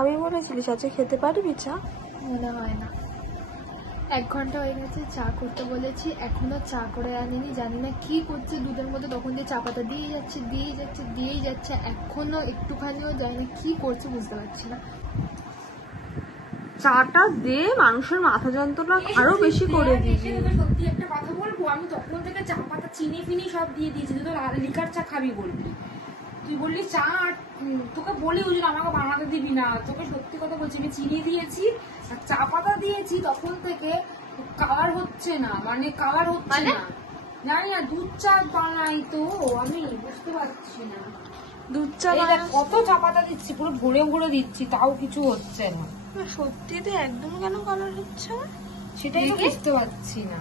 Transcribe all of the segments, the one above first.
খাবি বলেছিলিস, আজকে খেতে পারবি চা? মনে হয় না। 1 ঘন্টা হয়ে গেছে, চা করতে বলেছি, এখনো চা করে আনিনি। জানি না কি করছে দুধের মধ্যে, তখন দিয়ে চা পাতা দিয়েই যাচ্ছে, এখনো একটুখানিও যায় না। কি করছে বুঝতে পারছি না। চাটা দে, মানুষের মাথা যন্ত্রণা আরো বেশি করে দিবি। সত্যি একটা কথা বলবো, আমি তখন থেকে চা পাতা চিনি ফিনি সব দিয়ে দিয়েছি। তুই তো লিকার চা খাবি বলবি, তুই বললি চা, তোকে বলি ওই জন্য আমাকে বানাতে দিবি না। তোকে সত্যি কথা বলছি, আমি চিনি দিয়েছি আর চা পাতা দিয়েছি, তখন থেকে কালার হচ্ছে না, মানে কালার হচ্ছে না। জানি না, দুধ চা বানাই তো আমি, বুঝতে পারছি না। দুধ চা কত চা পাতা দিচ্ছি, পুরো ভরে ভরে দিচ্ছি, তাও কিছু হচ্ছে না। সত্যি তো একদম কেন কালার হচ্ছে না সেটাই তো বুঝতে পারছি না।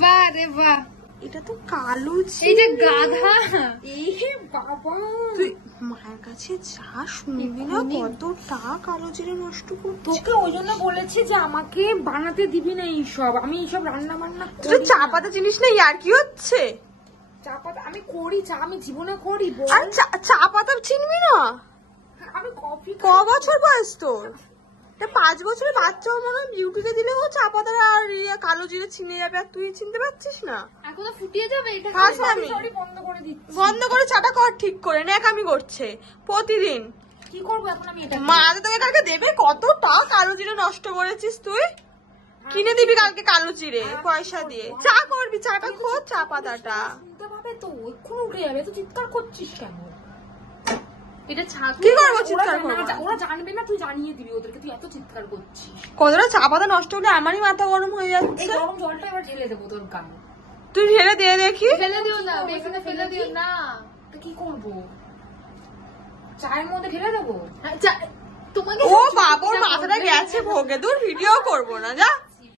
বাহ রে বাহ, এটা তো কালো এই যে গাধা। এই বাবা, তুই মায়ের কাছে যা শুনবি না কতটা কালো জিরে নষ্ট করছিস। তোকে ওই জন্য বলেছি যে আমাকে বানাতে দিবি না এইসব, আমি এইসব রান্না বান্না তুই চা পাতা জিনিস না, আর কি হচ্ছে? চা পাতা আমি করি, চা আমি জীবনে করি। আর চা পাতা চিনবি না? আমি কফি ক বছর বয়স তোর? 5 বছরের বাচ্চা মনে হয় বিউটিতে দিলে ও চা পাতা আর কালো জিরে চিনে যাবে, আর তুই চিনতে পারছিস না? এখনো ফুটিয়ে যাবে এটা। বন্ধ করে দিচ্ছি। বন্ধ করে চাটা কর ঠিক করে, ন্যাকামি করছে প্রতিদিন। কি করবো এখন আমি এটা? মা তোকে কালকে দেবে, কতটা কালো জিরে নষ্ট করেছিস তুই। কিনে দিবি কালকে কালো জিরে পয়সা দিয়ে, চা করবি, চাটা খোঁজ, চা পাতাটা শুনতে পাবে তো, এক্ষুনি উঠে যাবে। তো চিৎকার করছিস কেন? এটা ছাদ কি করবো চিৎকার করবো? ওরা জানবে না, তুই জানিয়ে দিবি ওদেরকে, তুই এত চিৎকার করছিস। কতটা চা পাতা নষ্ট হলে আমারই মাথা গরম হয়ে এই যাচ্ছে। গরম জলটা এবার ঢেলে দেবো তোর কানে। তুই ঢেলে দিয়ে দেখি। ফেলে দিও না, এখানে ফেলে দিও না। তো কি করবো? চায়ের মধ্যে ঢেলে দেবো? তোমাকে ও বাবুর মাথাটা গেছে ভোগে, দূর ভিডিও করবো না, যা।